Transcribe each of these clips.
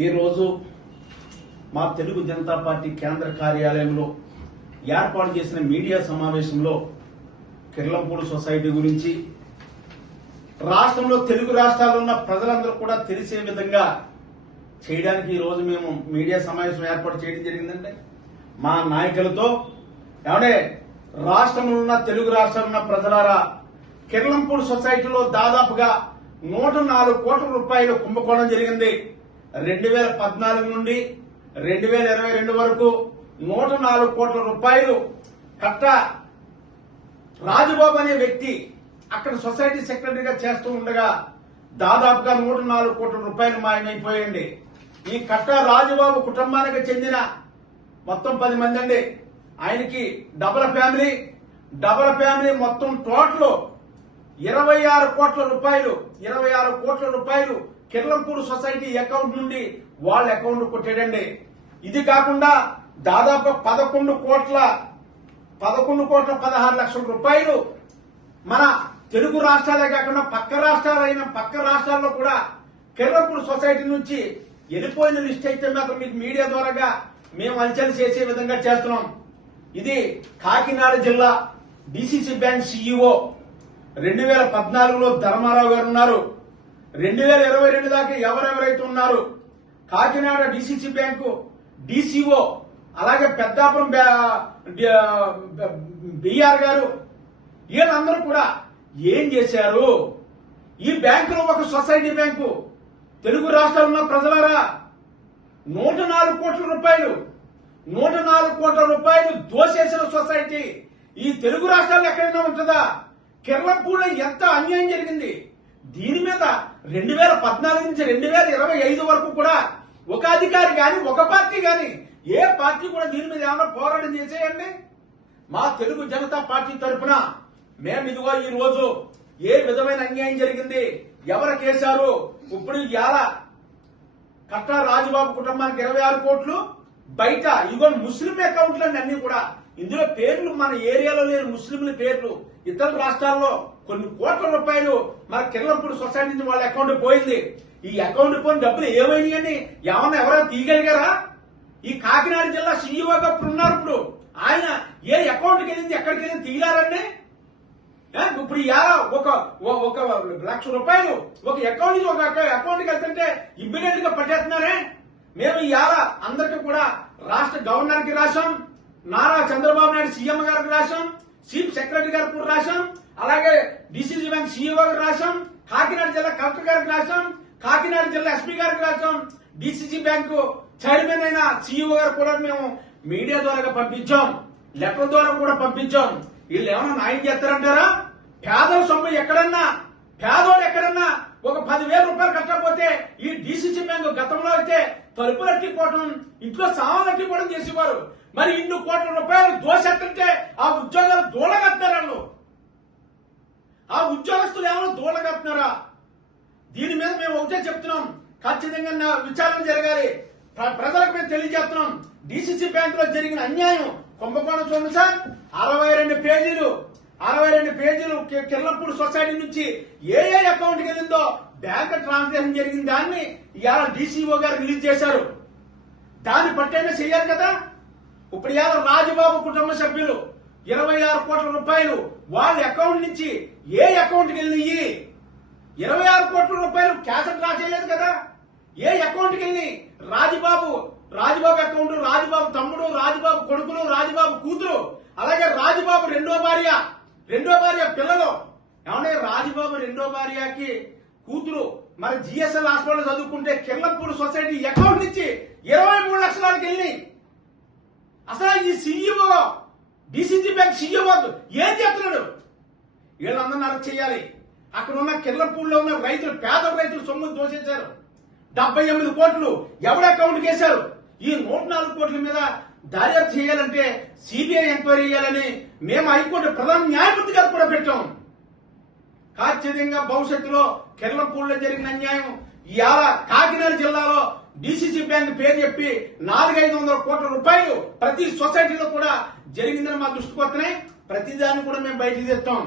ఈరోజు మా తెలుగు జనతా పార్టీ కేంద్ర కార్యాలయంలో ఏర్పాటు చేసిన మీడియా సమావేశంలో కిర్లంపూడి సొసైటీ గురించి రాష్ట్రంలో తెలుగు రాష్ట్రాల్లో ఉన్న ప్రజలందరూ కూడా తెలిసే విధంగా చేయడానికి ఈరోజు మేము మీడియా సమావేశం ఏర్పాటు చేయడం జరిగిందండి. మా నాయకులతో ఏమంటే రాష్ట్రంలో ఉన్న తెలుగు రాష్ట్రాలు ఉన్న ప్రజలారా కిర్లంపూడి సొసైటీలో దాదాపుగా నూట నాలుగు కోట్ల రూపాయలు కుంభకోణం జరిగింది. రెండు వేల పద్నాలుగు నుండి రెండు వేల ఇరవై రెండు వరకు నూట నాలుగు కోట్ల రూపాయలు కట్ట రాజుబాబు అనే వ్యక్తి అక్కడ సొసైటీ సెక్రటరీగా చేస్తూ ఉండగా దాదాపుగా నూట నాలుగు కోట్ల రూపాయలు మాయమైపోయండి ఈ కట్ట రాజుబాబు కుటుంబానికి చెందిన మొత్తం పది మంది అండి. ఆయనకి డబల్ ఫ్యామిలీ డబల్ ఫ్యామిలీ మొత్తం టోటల్ ఇరవై ఆరు కోట్ల రూపాయలు ఇరవై ఆరు కోట్ల రూపాయలు కిర్లంపూర్ సొసైటీ అకౌంట్ నుండి వాళ్ళ అకౌంట్ కొట్టాడండి ఇది కాకుండా దాదాపు పదకొండు కోట్ల పదకొండు కోట్ల పదహారు లక్షల రూపాయలు మన తెలుగు రాష్ట్రాలే కాకుండా పక్క రాష్ట్రాలైన పక్క రాష్ట్రాల్లో కూడా కిర్లంపూర్ సొసైటీ నుంచి వెళ్ళిపోయిన లిస్ట్ అయితే మాత్రం మీకు మీడియా ద్వారాగా మేము అంచనా చేసే విధంగా చేస్తున్నాం. ఇది కాకినాడ జిల్లా డిసిసి బ్యాంక్ సిఇఓ రెండు వేల పద్నాలుగులో ధర్మారావు గారు ఉన్నారు. రెండు వేల ఇరవై రెండు దాకా ఎవరెవరైతే ఉన్నారు కాకినాడ డిసిసి బ్యాంకు డిసిఓ అలాగే పెద్దాపురం బిఆర్ గారు వీళ్ళందరూ కూడా ఏం చేశారు? ఈ బ్యాంకులో ఒక సొసైటీ బ్యాంకు తెలుగు రాష్ట్రాల్లో ప్రజలరా ప్రజలారా నూట నాలుగు కోట్ల రూపాయలు నూట నాలుగు కోట్ల రూపాయలు దోసేసిన సొసైటీ ఈ తెలుగు రాష్ట్రాల్లో ఎక్కడైనా ఉంటుందా? కిర్లంపూడిలో ఎంత అన్యాయం జరిగింది? దీని మీద రెండు వేల పద్నాలుగు నుంచి రెండు వేల ఇరవై ఐదు వరకు కూడా ఒక అధికారి కానీ ఒక పార్టీ కానీ ఏ పార్టీ కూడా దీని మీద ఏమైనా పోరాటం చేసేయండి. మా తెలుగు జనతా పార్టీ తరఫున మేము ఇదిగో ఈ రోజు ఏ విధమైన అన్యాయం జరిగింది ఎవరు వేశారు ఇప్పుడు ఇవాళ కట్టా రాజుబాబు కుటుంబానికి ఇరవై ఆరు కోట్లు బయట ఈవెన్ ముస్లిం అకౌంట్లు అండి అన్ని కూడా ఇందులో పేర్లు మన ఏరియాలో లేని ముస్లింల పేర్లు ఇతర రాష్ట్రాల్లో కొన్ని కోట్ల రూపాయలు మన కిర్లంపూడి సొసైటీ నుంచి వాళ్ళ అకౌంట్ పోయింది. ఈ అకౌంట్ పోయిన డబ్బులు ఏమైనాయని ఏమన్నా ఎవరైనా తీయగలిగారా? ఈ కాకినాడ జిల్లా సీఈఓగా ఇప్పుడు ఉన్నారు ఇప్పుడు. ఆయన ఏ అకౌంట్కి వెళ్ళింది ఎక్కడికి వెళ్ళింది తీయాలండి ఇప్పుడు ఇవాళ ఒక ఒక లక్ష రూపాయలు ఒక అకౌంట్ నుంచి ఒక అకౌంట్కి వెళ్తుంటే ఇమ్మీడియట్గా పట్టేస్తున్నారే? మేము ఇవాళ అందరికీ కూడా రాష్ట్ర గవర్నర్కి రాశాం నారా చంద్రబాబు నాయుడు సీఎం గారికి రాశాం చీఫ్ సెక్రటరీ గారికి కూడా రాశాం అలాగే డిసిసి బ్యాంక్ సీఈఓ గారికి రాశాం కాకినాడ జిల్లా కలెక్టర్ గారికి రాశాం కాకినాడ జిల్లా ఎస్పీ గారికి రాశాం డిసిసి బ్యాంకు చైర్మన్ అయిన సీఈఓ గారు కూడా మేము మీడియా ద్వారా పంపించాం లెటర్ ద్వారా కూడా పంపించాం. వీళ్ళు ఏమైనా న్యాయం చేస్తారంటారా? పేదల సొమ్ము ఎక్కడన్నా పేదోడు ఎక్కడన్నా ఒక పదివేల రూపాయలు కట్టకపోతే ఈ డిసిసి బ్యాంకు గతంలో అయితే తలుపులు ఎట్టిపోవడం ఇంట్లో సామాన్లు ఎట్టిపోవడం చేసేవారు. మరి ఇన్ని కోట్ల రూపాయలు దోషెత్తంటే ఆ ఉద్యోగాలు దూడగత్తారు వాళ్ళు ఆ ఉద్యోగస్తులు ఏమైనా దూడగత్తున్నారా దీని మీద మేము ఒకటే చెప్తున్నాం. ఖచ్చితంగా నా విచారణ జరగాలి. ప్ర- ప్రజలకు మేము తెలియజేస్తున్నాం. డిసిసి బ్యాంక్లో జరిగిన అన్యాయం కుంభకోణం చూడండి సార్. అరవై రెండు పేజీలు. అరవై రెండు పేజీలు కిర్లపూడి సొసైటీ నుంచి ఏ ఏ అకౌంట్కి వెళ్ళిందో బ్యాంక్ ట్రాన్సాక్షన్ జరిగిన దాన్ని ఇవాళ డీసీఓ గారు రిలీజ్ చేశారు. దాన్ని పట్టైనా చేయాలి కదా? ఇప్పుడు ఇవాళ రాజబాబు కుటుంబ సభ్యులు ఇరవై ఆరు కోట్ల రూపాయలు వాళ్ళ అకౌంట్ నుంచి ఏ అకౌంట్కి వెళ్ళినాయి? ఇరవై ఆరు కోట్ల రూపాయలు క్యాష్ డ్రా చేయలేదు కదా? ఏ అకౌంట్కి వెళ్ళి రాజబాబు రాజబాబు అకౌంట్ రాజబాబు తమ్ముడు రాజబాబు కొడుకులు రాజబాబు కూతురు అలాగే రాజబాబు రెండో భార్య రెండో భార్య పిల్లలు. ఏమన్నా రాజబాబు రెండో భార్యకి కూతురు. మరి జిఎస్ఎల్ హాస్పిటల్ చదువుకుంటే కిర్లంపూడి సొసైటీ అకౌంట్ నుంచి ఇరవై మూడు లక్షలకి వెళ్ళి అసలు ఈ సీఈఓ డిసిసి బ్యాంక్ సీఈఓ ఏం చేస్తున్నాడు? వీళ్ళందరినీ అరెస్ట్ చేయాలి. అక్కడ ఉన్న కిర్లంపూడిలో ఉన్న రైతులు పేద రైతులు సొమ్ము దోషించారు డెబ్బై ఎనిమిది కోట్లు ఎవడ అకౌంట్కి వేశారు? ఈ నూట నాలుగు కోట్ల మీద దర్యాప్తు చేయాలంటే సిబిఐ ఎంక్వైరీ చేయాలని మేము హైకోర్టు ప్రధాన న్యాయమూర్తి గారు కూడా పెట్టాం. ఖచ్చితంగా భవిష్యత్తులో కిర్లంపూడిలో జరిగిన అన్యాయం ఇవాళ కాకినాడ జిల్లాలో డిసిసి బ్యాంక్ పేరు చెప్పి నాలుగైదు వందల కోట్ల రూపాయలు ప్రతి సొసైటీలో కూడా జరిగిందని మా దృష్టికి వస్తున్నాయి. ప్రతిదాన్ని కూడా మేము బయటికి తెస్తాం.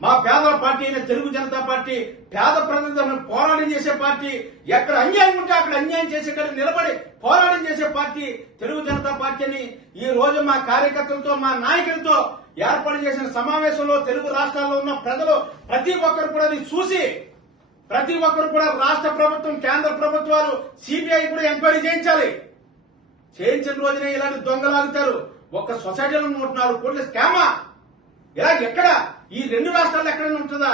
మా పేదల పార్టీ అయిన తెలుగు జనతా పార్టీ పేద ప్రజలను పోరాటం చేసే పార్టీ ఎక్కడ అన్యాయం ఉంటే అక్కడ అన్యాయం చేసే కాడ నిలబడి పోరాటం చేసే పార్టీ తెలుగు జనతా పార్టీ అని ఈ రోజు మా కార్యకర్తలతో మా నాయకులతో ఏర్పాటు చేసిన సమావేశంలో తెలుగు రాష్ట్రాల్లో ఉన్న ప్రజలు ప్రతి ఒక్కరు కూడా అది చూసి ప్రతి ఒక్కరు కూడా రాష్ట్ర ప్రభుత్వం కేంద్ర ప్రభుత్వాలు సిబిఐ కూడా ఎంక్వైరీ చేయించాలి. చేయించిన రోజునే ఇలాంటి దొంగలాగుతారు ఒక సొసైటీలో నూట నాలుగు కోట్ల స్కామా. ఎలా ఎక్కడ? ఈ రెండు రాష్ట్రాలు ఎక్కడైనా ఉంటుందా?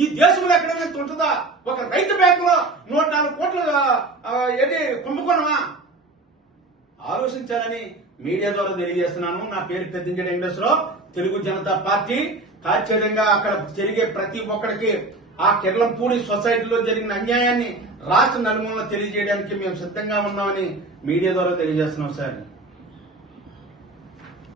ఈ దేశంలో ఎక్కడైనా ఉంటుందా? ఒక రైతు బ్యాంకులో నూట నాలుగు కోట్లు ఏంటి కుంభకోణమా? ఆలోచించాలని మీడియా ద్వారా తెలియజేస్తున్నాను. నా పేరు పెద్దించే వెంకటేశ్వరరావు. తెలుగు జనతా పార్టీ ఖచ్చితంగా అక్కడ జరిగే ప్రతి ఒక్కరికి ఆ కిర్లంపూడి సొసైటీలో జరిగిన అన్యాయాన్ని రాష్ట్ర నలుమూలన తెలియజేయడానికి మేము సిద్ధంగా ఉన్నామని మీడియా ద్వారా తెలియజేస్తున్నాం సార్.